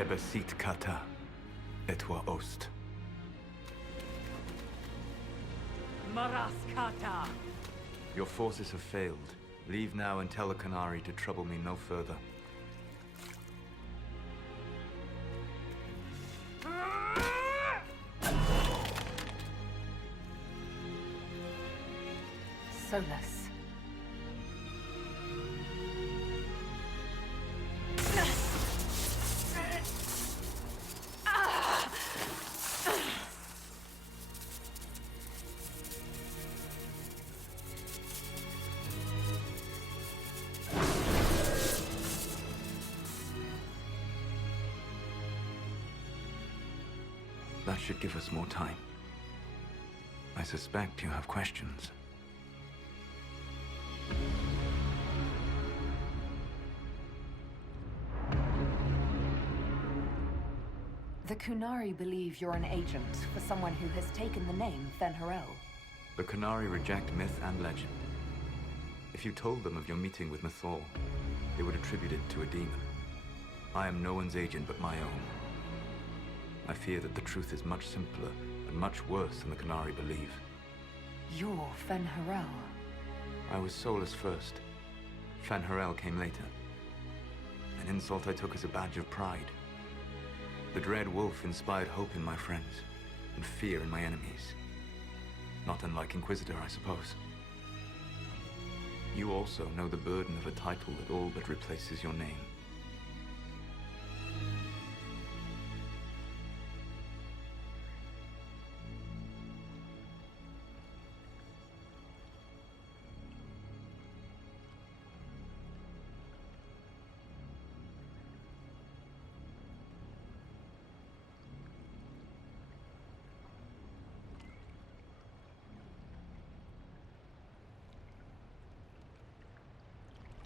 Ebesit kata, etwa ost. Maraskata! Your forces have failed. Leave now and tell the Canary to trouble me no further. Solus. That should give us more time. I suspect you have questions. The Kunari believe you're an agent for someone who has taken the name Fen'Harel. The Canary reject myth and legend. If you told them of your meeting with Mythal, they would attribute it to a demon. I am no one's agent but my own. I fear that the truth is much simpler and much worse than the Canary believe. You're Fen'Harel. I was Solus first. Fen'Harel came later. An insult I took as a badge of pride. The Dread Wolf inspired hope in my friends, and fear in my enemies. Not unlike Inquisitor, I suppose. You also know the burden of a title that all but replaces your name.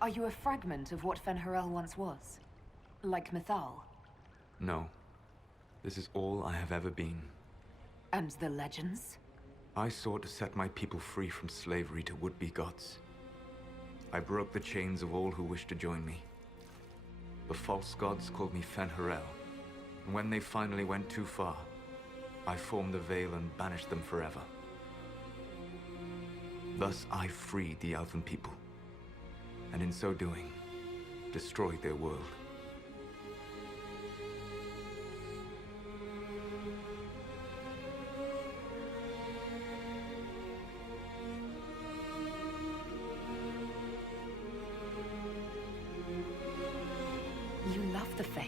Are you a fragment of what Fen'Harel once was? Like Mythal? No. This is all I have ever been. And the legends? I sought to set my people free from slavery to would-be gods. I broke the chains of all who wished to join me. The false gods called me Fen'Harel, and when they finally went too far, I formed the Veil and banished them forever. Thus I freed the Elven people, and in so doing, destroyed their world. You love the Fade.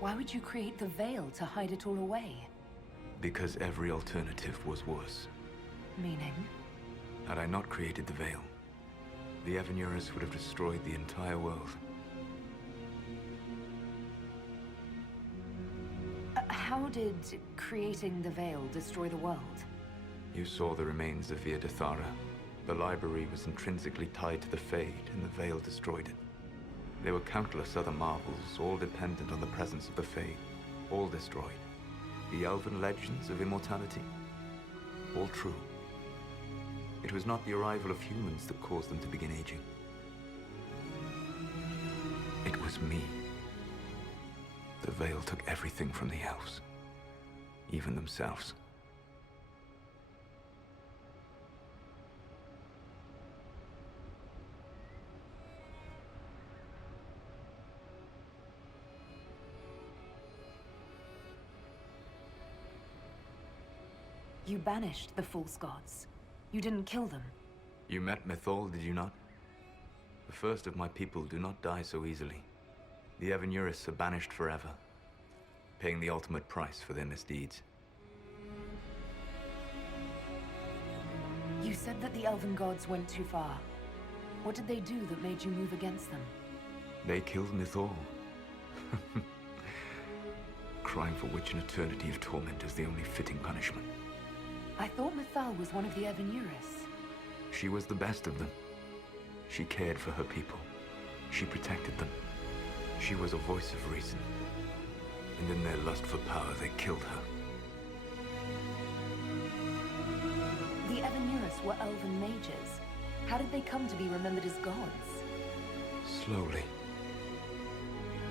Why would you create the Veil to hide it all away? Because every alternative was worse. Meaning? Had I not created the Veil, the Evanurus would have destroyed the entire world. How did creating the Veil destroy the world? You saw the remains of Via Dethara. The library was intrinsically tied to the Fade, and the Veil destroyed it. There were countless other marvels, all dependent on the presence of the Fade, all destroyed. The elven legends of immortality, all true. It was not the arrival of humans that caused them to begin aging. It was me. The Veil took everything from the elves, even themselves. You banished the false gods. You didn't kill them. You met Mythal, did you not? The first of my people do not die so easily. The Evanurus are banished forever, paying the ultimate price for their misdeeds. You said that the elven gods went too far. What did they do that made you move against them? They killed Mythal. Crime for which an eternity of torment is the only fitting punishment. I thought Mythal was one of the Evanurus. She was the best of them. She cared for her people. She protected them. She was a voice of reason. And in their lust for power, they killed her. The Evanurus were elven mages. How did they come to be remembered as gods? Slowly.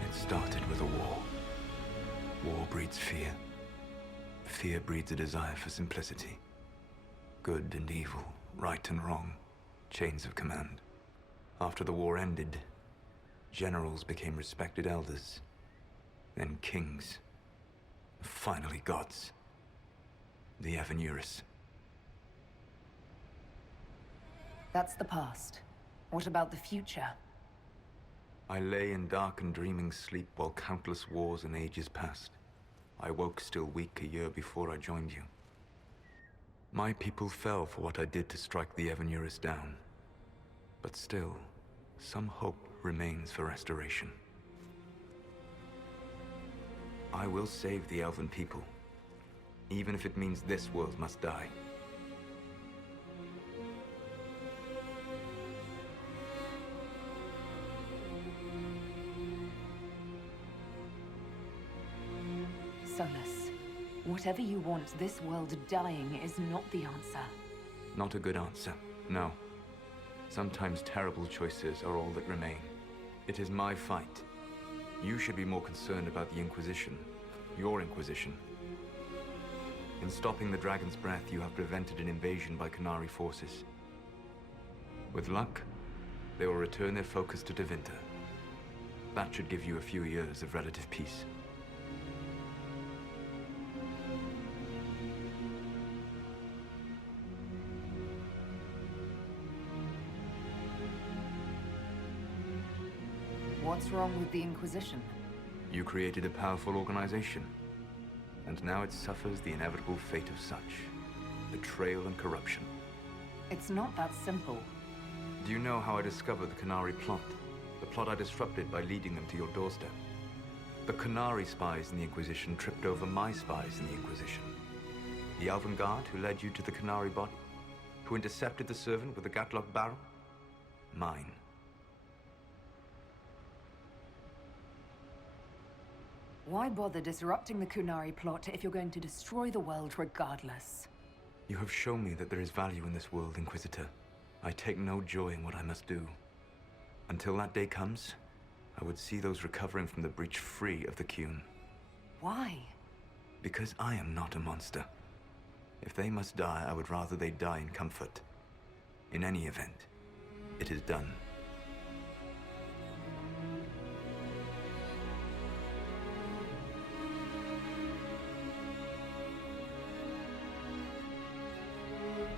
It started with a war. War breeds fear. Fear breeds a desire for simplicity. Good and evil, right and wrong, chains of command. After the war ended, generals became respected elders, then kings, finally gods. The Evanuris. That's the past. What about the future? I lay in dark and dreaming sleep while countless wars and ages passed. I woke still weak a year before I joined you. My people fell for what I did to strike the Evanuris down. But still, some hope remains for restoration. I will save the Elven people, even if it means this world must die. Solus, whatever you want, this world dying is not the answer. Not a good answer, no. Sometimes terrible choices are all that remain. It is my fight. You should be more concerned about the Inquisition. Your Inquisition. In stopping the Dragon's Breath, you have prevented an invasion by Qunari forces. With luck, they will return their focus to Tevinter. That should give you a few years of relative peace. What's wrong with the Inquisition? You created a powerful organization, and now it suffers the inevitable fate of such. Betrayal and corruption. It's not that simple. Do you know how I discovered the Qunari plot? The plot I disrupted by leading them to your doorstep. The Qunari spies in the Inquisition tripped over my spies in the Inquisition. The Elven Guard who led you to the Qunari body? Who intercepted the servant with the Gatlock barrel? Mine. Why bother disrupting the Qunari plot if you're going to destroy the world regardless? You have shown me that there is value in this world, Inquisitor. I take no joy in what I must do. Until that day comes, I would see those recovering from the breach free of the Qun. Why? Because I am not a monster. If they must die, I would rather they die in comfort. In any event, it is done.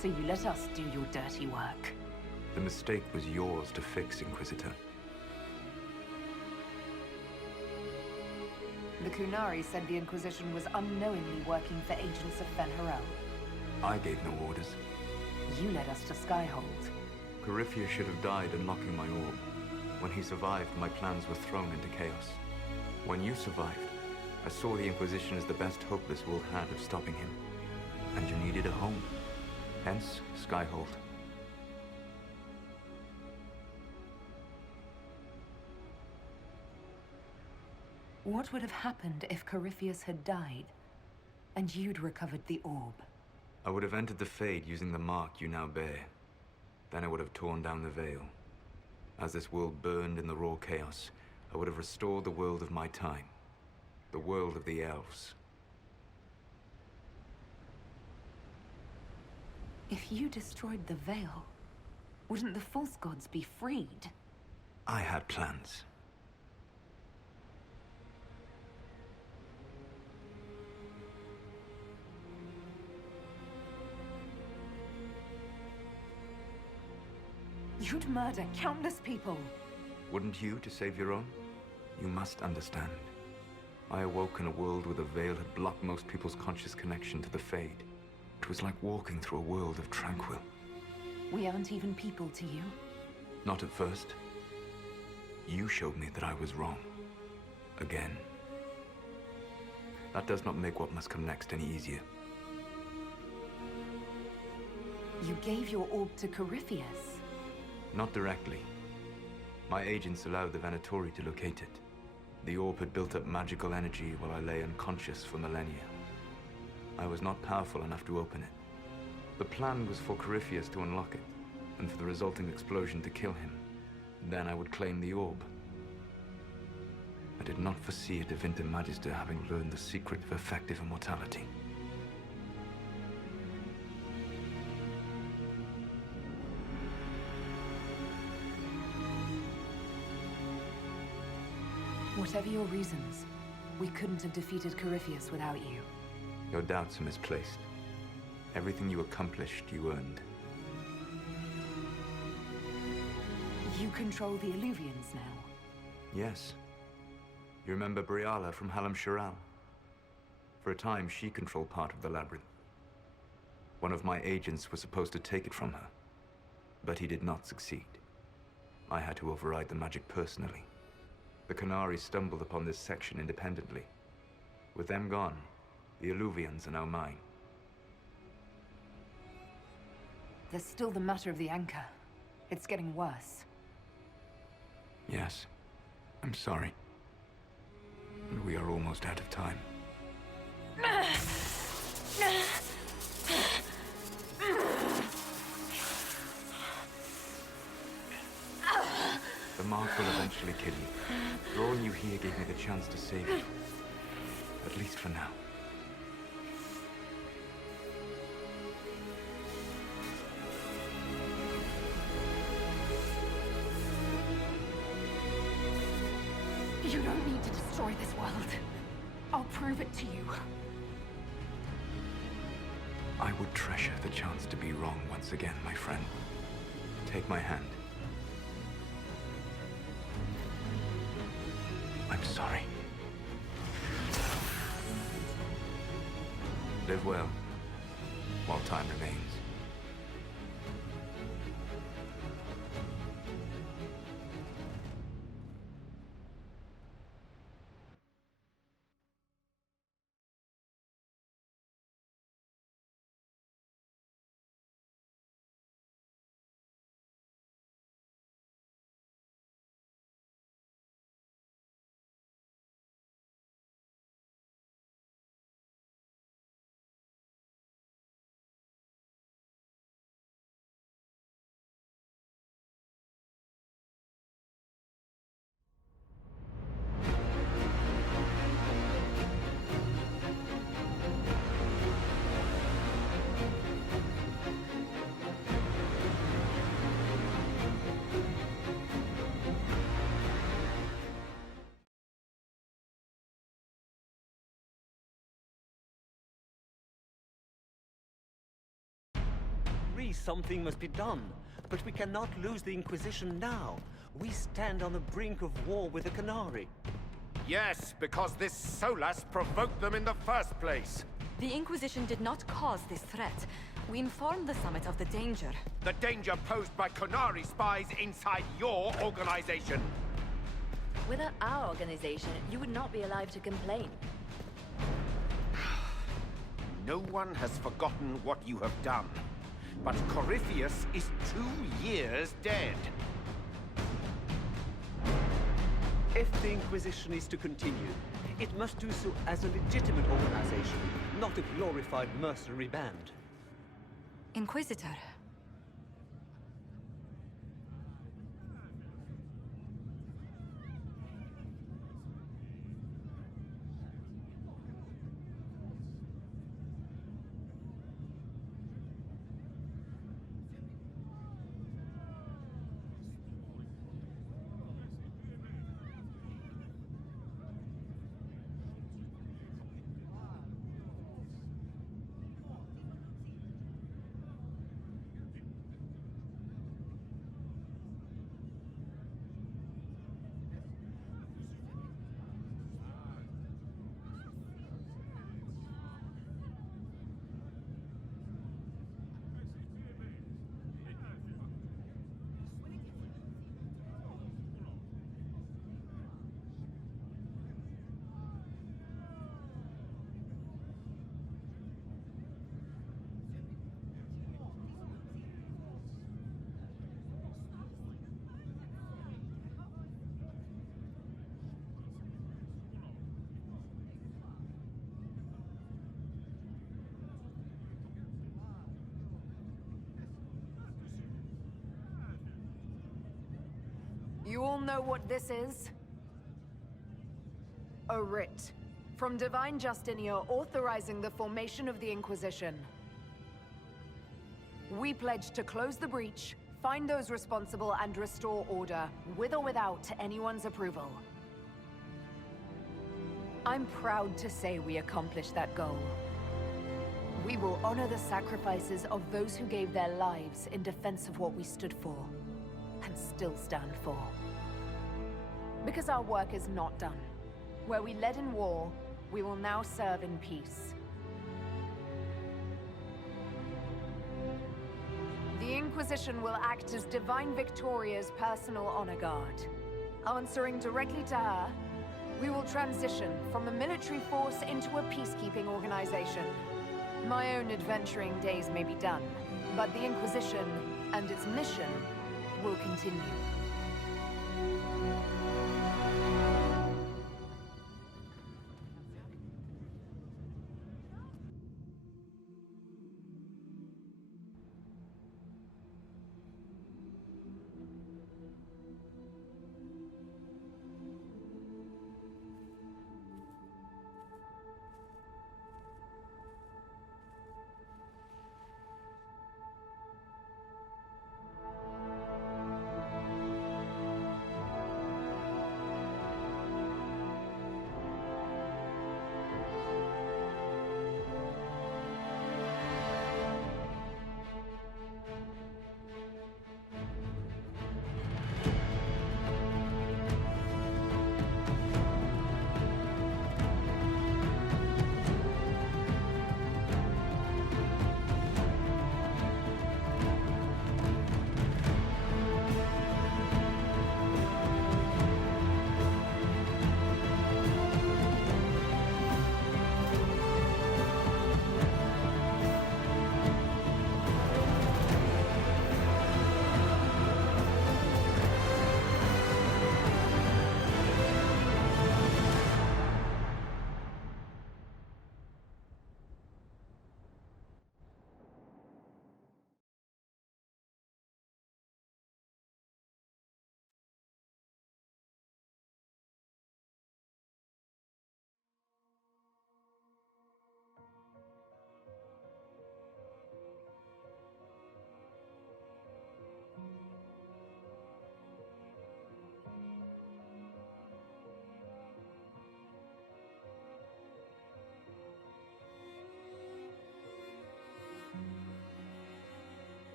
So you let us do your dirty work. The mistake was yours to fix, Inquisitor. The Qunari said the Inquisition was unknowingly working for agents of Fen'Harel. I gave no orders. You led us to Skyhold. Corypheus should have died unlocking my orb. When he survived, my plans were thrown into chaos. When you survived, I saw the Inquisition as the best hope this world had of stopping him. And you needed a home. Hence, Skyhold. What would have happened if Corypheus had died, and you'd recovered the orb? I would have entered the Fade using the mark you now bear. Then I would have torn down the veil. As this world burned in the raw chaos, I would have restored the world of my time. The world of the elves. If you destroyed the veil, wouldn't the false gods be freed? I had plans. You'd murder countless people. Wouldn't you to save your own? You must understand. I awoke in a world where the veil had blocked most people's conscious connection to the Fade. It was like walking through a world of tranquil. We aren't even people to you. Not at first. You showed me that I was wrong. Again. That does not make what must come next any easier. You gave your orb to Corypheus. Not directly. My agents allowed the Venatori to locate it. The orb had built up magical energy while I lay unconscious for millennia. I was not powerful enough to open it. The plan was for Corypheus to unlock it, and for the resulting explosion to kill him. Then I would claim the orb. I did not foresee a Divinity Magister having learned the secret of effective immortality. Whatever your reasons, we couldn't have defeated Corypheus without you. Your doubts are misplaced. Everything you accomplished, you earned. You control the Illuvians now. Yes. You remember Briala from Halam Shiral? For a time, she controlled part of the labyrinth. One of my agents was supposed to take it from her, but he did not succeed. I had to override the magic personally. The Qunari stumbled upon this section independently. With them gone, the Illuvians are now mine. There's still the matter of the anchor. It's getting worse. Yes. I'm sorry. And we are almost out of time. The mark will eventually kill you. Drawing you here gave me the chance to save you. At least for now. You don't need to destroy this world. I'll prove it to you. I would treasure the chance to be wrong once again, my friend. Take my hand. I'm sorry. Live well, while time remains. Something must be done, but we cannot lose the Inquisition now. We stand on the brink of war with the Qunari. Yes, because this Solas provoked them in the first place. The Inquisition did not cause this threat. We informed the Summit of the danger. The danger posed by Qunari spies inside your organization. Without our organization, you would not be alive to complain. No one has forgotten what you have done. But Corypheus is 2 years dead. If the Inquisition is to continue, it must do so as a legitimate organization, not a glorified mercenary band. Inquisitor. You all know what this is? A writ. From Divine Justinia authorizing the formation of the Inquisition. We pledge to close the breach, find those responsible, and restore order, with or without anyone's approval. I'm proud to say we accomplished that goal. We will honor the sacrifices of those who gave their lives in defense of what we stood for, and still stand for. Because our work is not done. Where we led in war, we will now serve in peace. The Inquisition will act as Divine Victoria's personal honor guard. Answering directly to her, we will transition from a military force into a peacekeeping organization. My own adventuring days may be done, but the Inquisition and its mission will continue.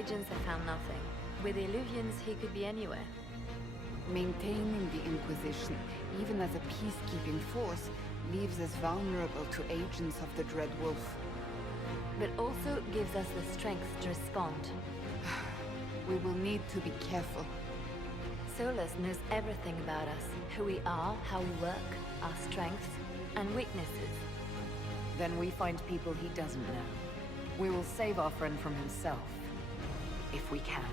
agents have found nothing. With the Illuvians, he could be anywhere. Maintaining the Inquisition, even as a peacekeeping force, leaves us vulnerable to agents of the Dread Wolf. But also gives us the strength to respond. We will need to be careful. Solus knows everything about us. Who we are, how we work, our strengths and weaknesses. Then we find people he doesn't know. We will save our friend from himself. If we can.